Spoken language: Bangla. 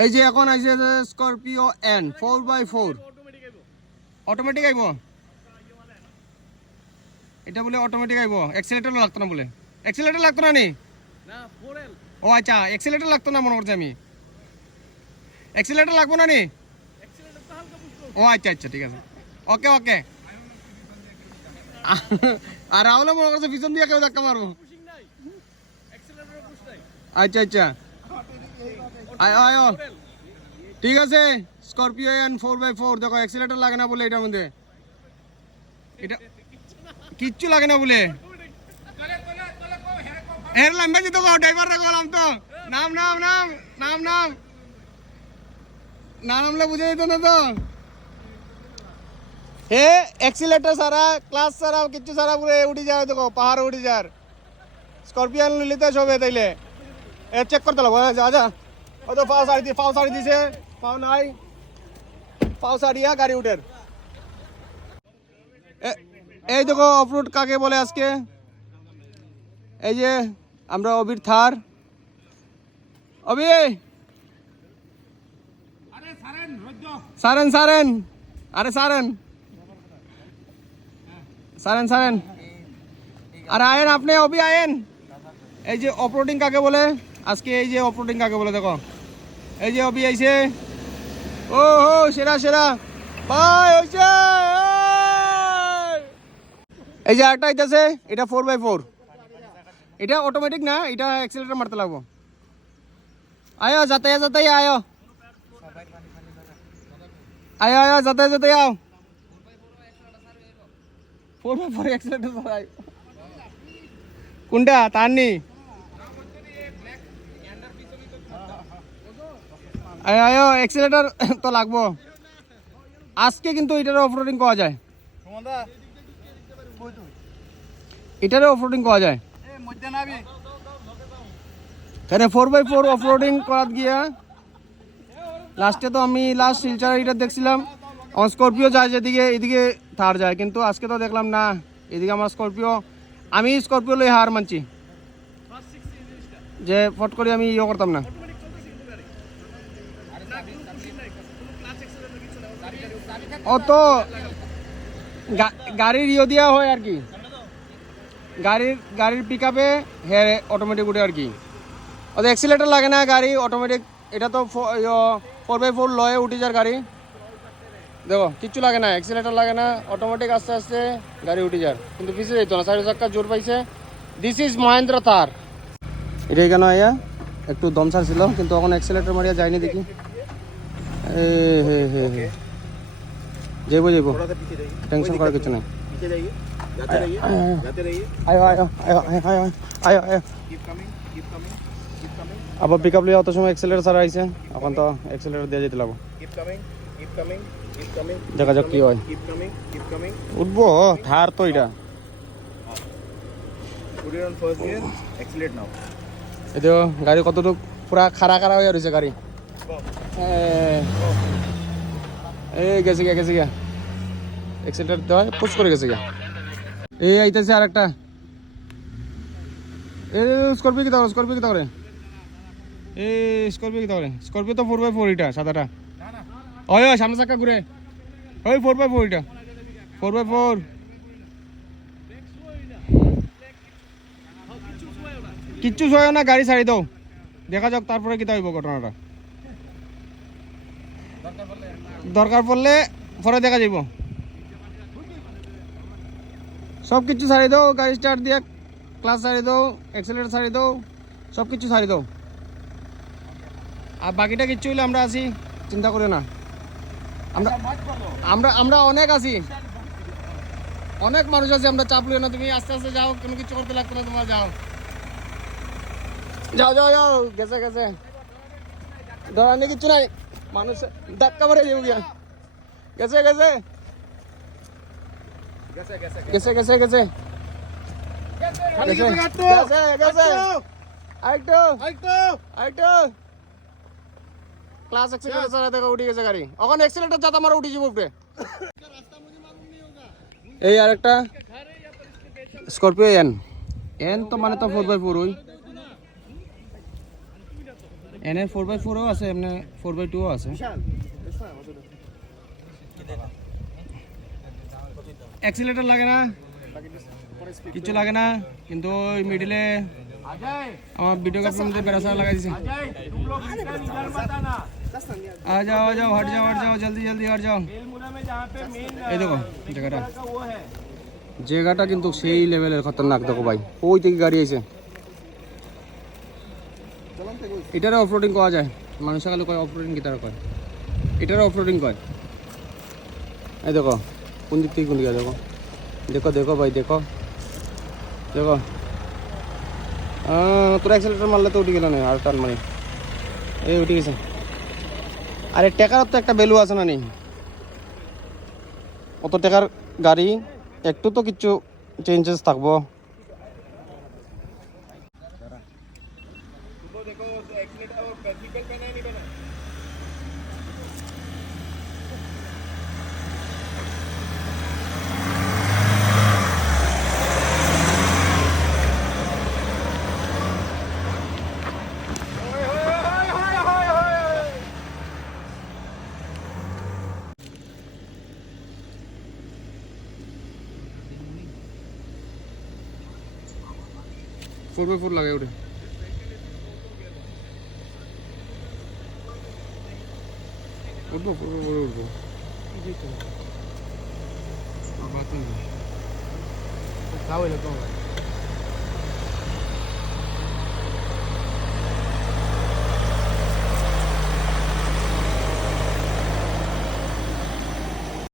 এই যে এখন আইছে স্করপিও এন 4x4 অটোমেটিক আইব। এটা বলে অটোমেটিক আইব, এক্সিলারেটর লাগতো না বলে। এক্সিলারেটর লাগতো না নি? না 4L। ও আচ্ছা, এক্সিলারেটর লাগতো না মনে করছি আমি। এক্সিলারেটর লাগবো না নি? এক্সিলারেটর তো হালকা পুশ করো। ও আচ্ছা আচ্ছা, ঠিক আছে, ওকে ওকে। আর রাহুল মনে করছে পিছন দিয়ে কেউ ধাক্কা মারবো। পুশিং নাই, এক্সিলারেটর পুশ নাই। আচ্ছা আচ্ছা, আয় আয়, ঠিক আছে। স্করপিও এন 4x4 দেখো, এক্সিলারেটর লাগে না বলে এটার মধ্যে, এটা কিচ্ছু লাগে না বলে। এর লাম্বা যেত ড্রাইভার রাখলাম তো, নাম নাম নাম নাম নাম না নামলে বুঝে যেত না তো। হে এক্সিলেটর সারা, ক্লাস সারা, কিচ্ছু সারা পুরো উঠে যায় দেখো, পাহাড়ে উঠে যার। স্করপিও নিতে সবে তাইলে এ চেক করতে লাগবো। যা যা, ও তো পাও সারি দিছে, পাও নাই, পাও সারিয়া গাড়ি উঠের। এই দেখো অফরোড কাকে বলে আজকে। এই যে আমরা অবির থার, অবি সারেন সারেন, আরে সারেন সারেন সারেন, আরে আয়েন আপনি, অবি আয়েন। এই যে অফরোডিং কাকে বলে আজকে, এই যে অফরোডিং কাকে বলে দেখো। এই যে অবি আইছে, ও হো সেরা সেরা ভাই হইছে। এই যে আরেকটা আইতাছে, এটা 4x4, এটা অটোমেটিক না, এটা অ্যাক্সিলারেটর মারতে লাগবো। আয়ো যাতে যাতে আয়ো, আয়ো আয়ো যাতে যাতে আও। 4x4 অ্যাক্সিলারেটর চালাই কোনটা তার নি? আয়ো আয়ো, অ্যাক্সিলারেটর তো লাগবো আজকে, কিন্তু এটারও অফরোডিং করা যায়, এটারও অফরোডিং করা যায়। কেন 4x4 অফরোডিং করাত গিয়া লাস্টে তো আমি শিলচর এটা দেখছিলাম, আমার স্করপিও যায় যেদিকে, এদিকে থার যায়, কিন্তু আজকে তো দেখলাম না, এদিকে আমার স্করপিও, আমি স্করপিও লই হার মানছি যে ফট করে আমি ইয়ে করতাম না। ও তো গাড়ির ইয়ে দেওয়া হয় আর কি, গাড়ির পিক আপে হ্যাঁ অটোমেটিক উঠে আর কি, ওদের অ্যাক্সিলেটর লাগে না, গাড়ি অটোমেটিক। এটা তো 4x4 লয়ে উঠে যার গাড়ি, দেখো কিচ্ছু লাগে না, অ্যাক্সিলেটর লাগে না, অটোমেটিক আস্তে আস্তে গাড়ি উঠে যার, কিন্তু পিছিয়ে যেত না, 4 চাক্কা জোর পাইছে। দিস ইজ মহেন্দ্র থার। এটাই কেন আইয়া একটু দম ছাড়ছিল, কিন্তু এখন অ্যাক্সিলেটর মারিয়া যায়নি দেখি। এ হে হে হে, যাইব যাইব, টেনশন করার কিছু নাই। আয়ো আয়ো আয়ো আয়ো আয়ো আয়ো, আবার পিক আপ লিয়ে অত সময় অ্যাক্সিলারেটর ছাড়া আইছে, এখন তো অ্যাক্সিলারেটর দিয়ে যেতে লাগবো। দেখা যাক কি হয়। উঠবো থার তো এটা, এই তো গাড়ি কতটুক পুরা খাড়া খাড়া হয়ে রয়েছে গাড়ি। এই গেছে গিয়া গেছে গিয়া, অ্যাক্সিলারেটর দেওয়া পুশ করে গেছে গিয়া। এই আইতেছে আর একটা, এই স্করপিও কি দাও, স্করপিও কি দাও রে, এই স্করপিও কি দাও রে, স্করপিও তো 4x4 এটা সাদাটা, ওই ওই সামনে চাক্কা ঘুরে, ওই 4x4 এটা 4x4। কিচ্ছু ছয় না, গাড়ি ছাড়ি দাও, দেখা যাক তারপরে কি হইব ঘটনাটা, দরকার পড়লে পরে দেখা যাইব। সব কিছু ছাড়ি দাও, গাড়ি স্টার্ট দিয়ে ক্লাস ছাড়ি দাও, অ্যাক্সিলারেটর ছাড়ি দাও, সব কিছু ছাড়ি দাও, আর বাকিটা কিচ্ছু হইলে আমরা আছি, চিন্তা করিও না। আমরা আমরা আমরা অনেক আছি, অনেক মানুষ আছে, আমরা চাপ লিও না, তুমি আস্তে আস্তে যাও, কোনো কিছু করতে লাগতো না তোমার, যাও যাও যাও যাও, গেছে গেছে, ধরানি কিচ্ছু নাই, মানুষ ধাক্কা মারে যাবো গিয়া, গেছে গেছে গেছে গেছে গেছে ক্লাস এক্সিলারেটর দেখো উঠে গেছে গাড়ি, এখন এক্সিলারেটর যাতে আমার উঠে যাবো উপরে। এই আরেকটা স্করপিও এন, এন তো মানে তো 4x4 ওই এনে 4x4ও আছে, এমনি 4x2ও আছে। অ্যাক্সিলারেটর লাগে না, কিছু লাগে না, কিন্তু ওই মিডিলে আমার ভিডিওগ্রাফার মধ্যে বেড়াচা লাগাই দিছে। आ जाओ हट जाओ जल्दी जल्दी हट जाओ। এই দেখো জায়গাটা কিন্তু সেই লেভেলের খতরনাক। দেখো ভাই, ওই থেকে গাড়ি আইছে। এটারে অফরোডিং করা যায়, মানুষ কালে কয় অফরোডিং, কি তারা কয় এটারে অফরোডিং কয়। এই দেখো কোন দিক থেকে কোন দিকে, দেখো দেখো দেখো ভাই, দেখো দেখো। তোর অ্যাক্সিলারেটর মারলে তো উঠে গেল না, আর টান মানে এই উঠে গেছে। আরে টাকার তো একটা ভ্যালু আছে না নেই? অত টাকার গাড়ি, একটু তো কিছু চেঞ্জেস থাকবো। फोर बाई फोर लगे उठे उठबो, 4x4 उठबो। बात नहीं